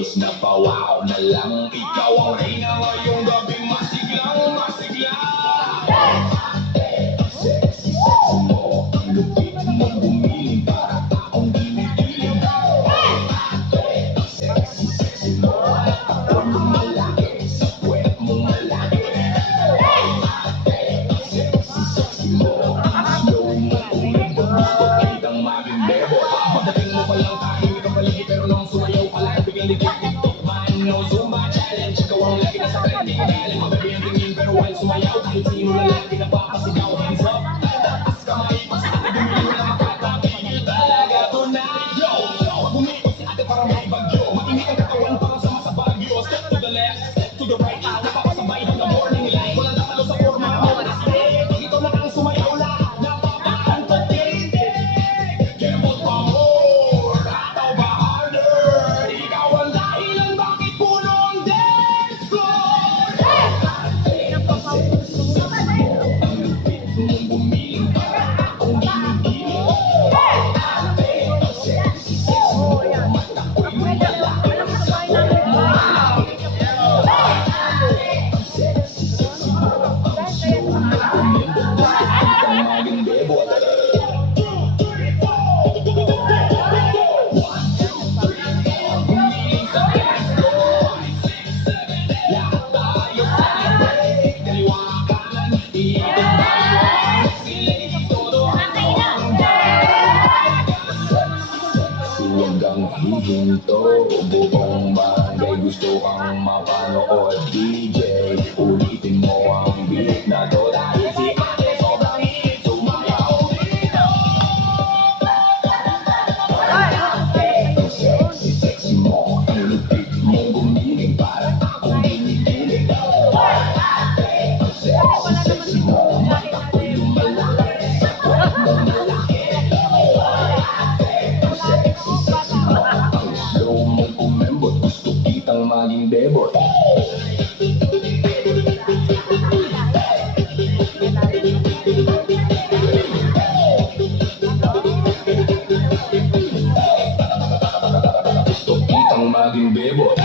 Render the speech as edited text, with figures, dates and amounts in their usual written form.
boys na pawaw na lang. Ikaw ang reyna ngayong gabing masiglang masigla. Sexy, sexy mo, ang lupit mong bumiling para akong ginigiling. Sexy, sexy mo, ako yung malaki, sa puwet mong malaki. Sexy, sexy mo, slow mo kumibot, gusto kitang maging bebo. Pagdating mo palang tahimik ang paligid, pero nung sumayaw ka lang, biglang ligit-tiktok man. No Zumba challenge, ikaw ang lagi nasa trending. Hindi mo gabi ang tingin, pero while sumayaw, kahit sino na lang pinapapasigaw. Hands up, taas kamay, pasabi dumili mo na makakapigil talaga tonight. Yo, yo, bumikot si ate para may bagyo. Mainit ang katawan parang sama sa Baguio. Step to the left, step to the right, napapasabay hanggang morning light. Walang natalo sa forma mo, stay. Ikaw na ang sumayaw lahat, napapaan tindig. Kembot pa more, hataw ba harder? Ikaw ang dahilan bakit puno ang dance floor. Ang lupit mong bumiling para akong ginigiling. Sexy, sexy mo, mata ko'y malaki, sa puwet mo malaki. Sexy, sexy mo, ang slow mo kumibot, gusto kitang maging bebo. 1, 2, 3, 4. 1, 2, 3, 4. Bumiling sa dance floor. 5, 6, 7, lahat tayo celebrate. Kaliwa kanan, ikot tayo. Sexy lady, todo ang sexy, huwag kang hihinto. Buong barangay gusto kang mapanood. DJ, ulitin mo ang beat na to. Dahil si ate sobrang hit, sumayaw dito. Ang sexy, sexy mo, ang lupit mong gumiling para akong ginigiling. Ang sexy, sexy mo, mata ko'y lumalaki, sa puwet mong malaki. Ang sexy, sexy mo, ang slow mong kumembot, gusto kitang maging bebot. Gusto kitang maging bebot.